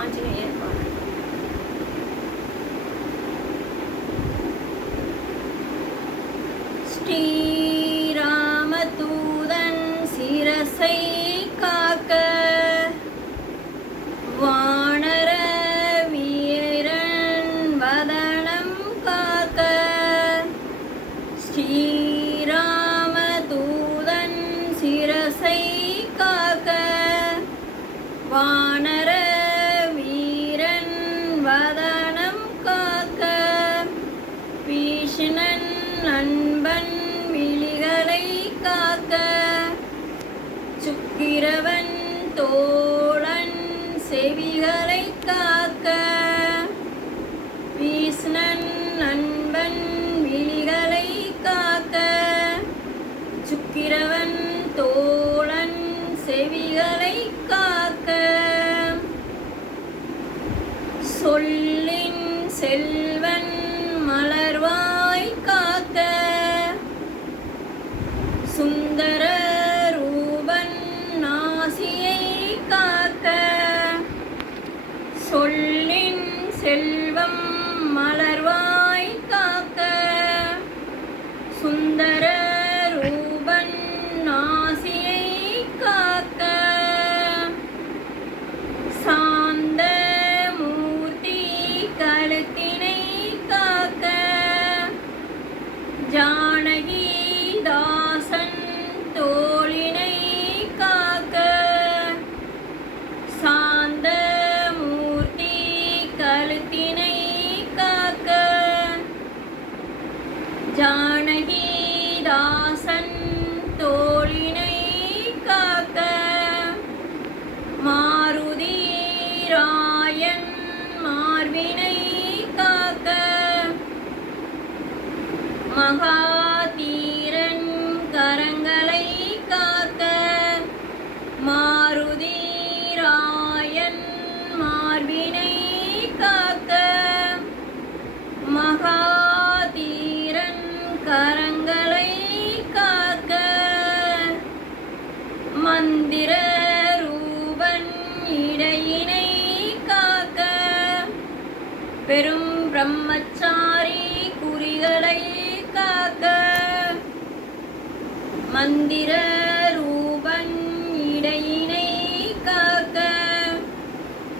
ஆஞ்சநேயர் பாடல். ஸ்ரீராமதூதன் சிரசை காக்க வானர வீரன் வதனம் காக்க ஸ்ரீராமதூதன் சிரசை காக்க வானர வீரன் வதனம் காக்க பீஷ்ணன் நண்பன் விழிகளை காக்க சுக்கிரவன் தோழன் செவிகளை காக்க பீஷ்ணன் நண்பன் விழிகளை காக்க சுக்கிரவன் தோழன் செவிகளை காக்க சொல்லின் செல்வன் மலர்வாய் காக்க சுந்தர ரூபன் நாசியை காக்க சொல்லின் செல்வம் மலர்வாய் காக்க சுந்தர ரூபன் நாசியை காக்க சாந்த மூர்த்தி கழுத்தினை காக்க ஜானகி தாசன் தோளினை காக்க சாந்த மூர்த்தி கழுத்தினை காக்க ஜானகி தாசன் தோளினை காக்க மாருதி ராயன் மார்பினை காக்க மகாதீரன் கரங்களை காக்க மாருதி ராயன் மார்பினை காக்க மகாதீரன் கரங்களை காக்க மந்திர ரூபன் இடையினை காக்க பெரும் பிரம்மச்சாரி குறிகளை காக்க மந்திர ரூபன் இடையினை காக்க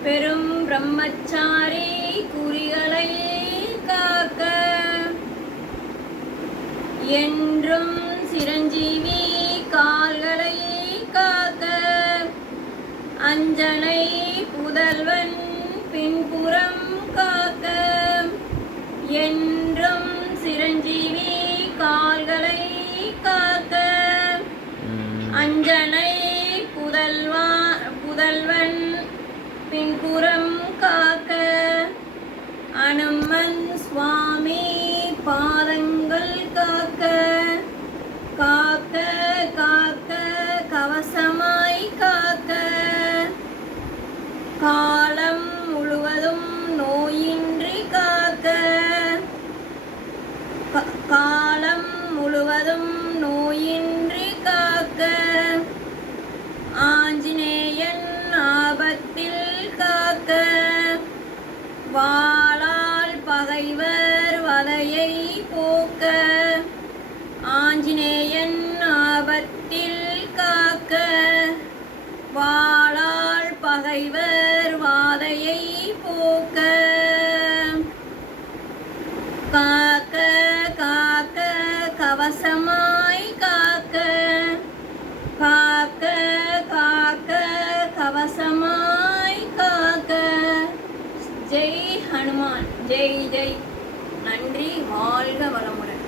பெரும் பிரம்மச்சாரி குறிகளை காக்க என்றும் சிரஞ்சீவி கால்களை காக்க அஞ்சனை புதல்வன் பின்புறம் காக்க என்றும் சிரஞ்சீவி கால்களை காக்க அஞ்சனை புதல்வன் பின்புறம் காக்க அனுமன் சுவாமி பாதங்கள் காக்க காக்க காக்க கவசமாய் காக்க காலம் முழுவதும் நோயின்றி காக்க காலம் முழுவதும் நோயின்றி காக்க ஆஞ்சநேயன் ஆபத்தில் காக்க வாளால் பகைவர் வதையை போக்க ஆஞ்சநேயன் ஆபத்தில் காக்க வாளால் பகைவர் வாதையை போக்க காக்க காக்க கவசமாய் காக்க காக்க காக்க கவசமாய் காக்க. ஜெய் ஹனுமான், ஜெய் ஜெய். நன்றி. வாழ்க வளமுடன்.